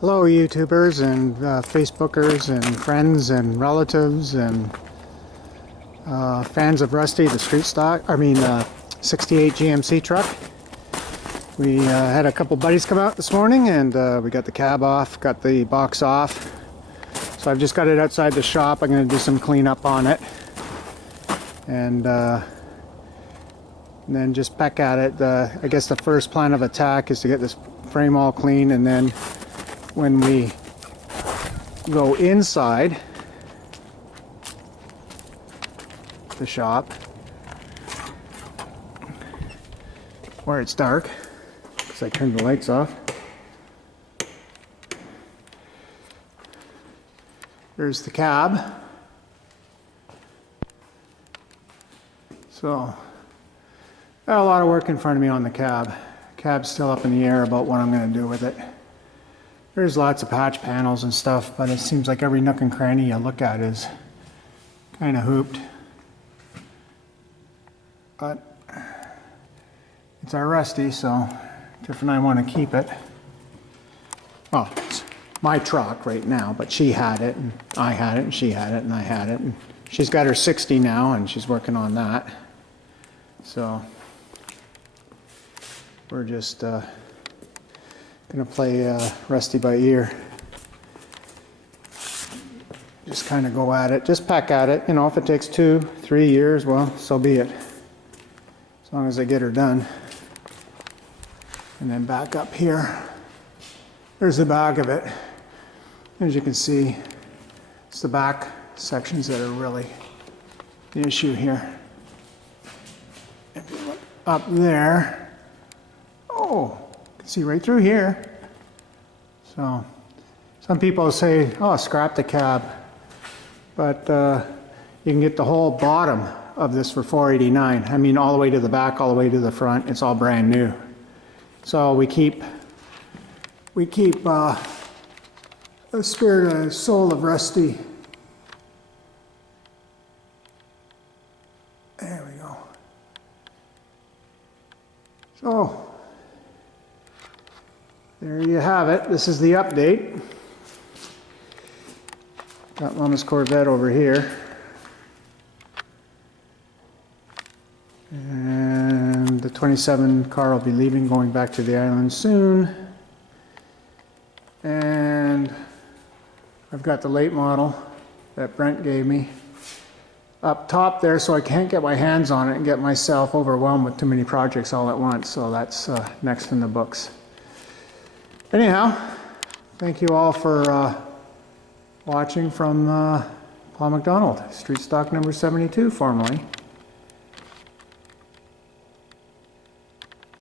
Hello YouTubers and Facebookers and friends and relatives and fans of Rusty, the street stock, 68 GMC truck. We had a couple buddies come out this morning and we got the cab off, got the box off. So I've just got it outside the shop. I'm going to do some cleanup on it and then just peck at it. I guess the first plan of attack is to get this frame all clean, and then when we go inside the shop where it's dark because I turned the lights off, there's the cab. So got a lot of work in front of me on the cab. Cab's still up in the air about what I'm going to do with it. There's lots of patch panels and stuff, but it seems like every nook and cranny you look at is kind of hooped. But it's our Rusty, so Tiff and I want to keep it. Well, it's my truck right now, but she had it, and I had it, and she had it, and I had it. And she's got her 60 now, and she's working on that. So we're just gonna play Rusty by ear. Just kind of go at it, just peck at it. You know, if it takes 2-3 years, well, so be it. As long as I get her done. And then back up here, there's the back of it. As you can see, it's the back sections that are really the issue here. If you look up there, oh, see right through here. So some people say, oh, scrap the cab, but you can get the whole bottom of this for $489. I mean, all the way to the back, all the way to the front. It's all brand new. So we keep the spirit and soul of Rusty. There we go. So there you have it. This is the update. Got Mama's Corvette over here. And the 27 car will be leaving, going back to the island soon. And I've got the late model that Brent gave me up top there, so I can't get my hands on it and get myself overwhelmed with too many projects all at once. So that's next in the books. Anyhow, thank you all for watching from Paul MacDonald, street stock number 72 formerly.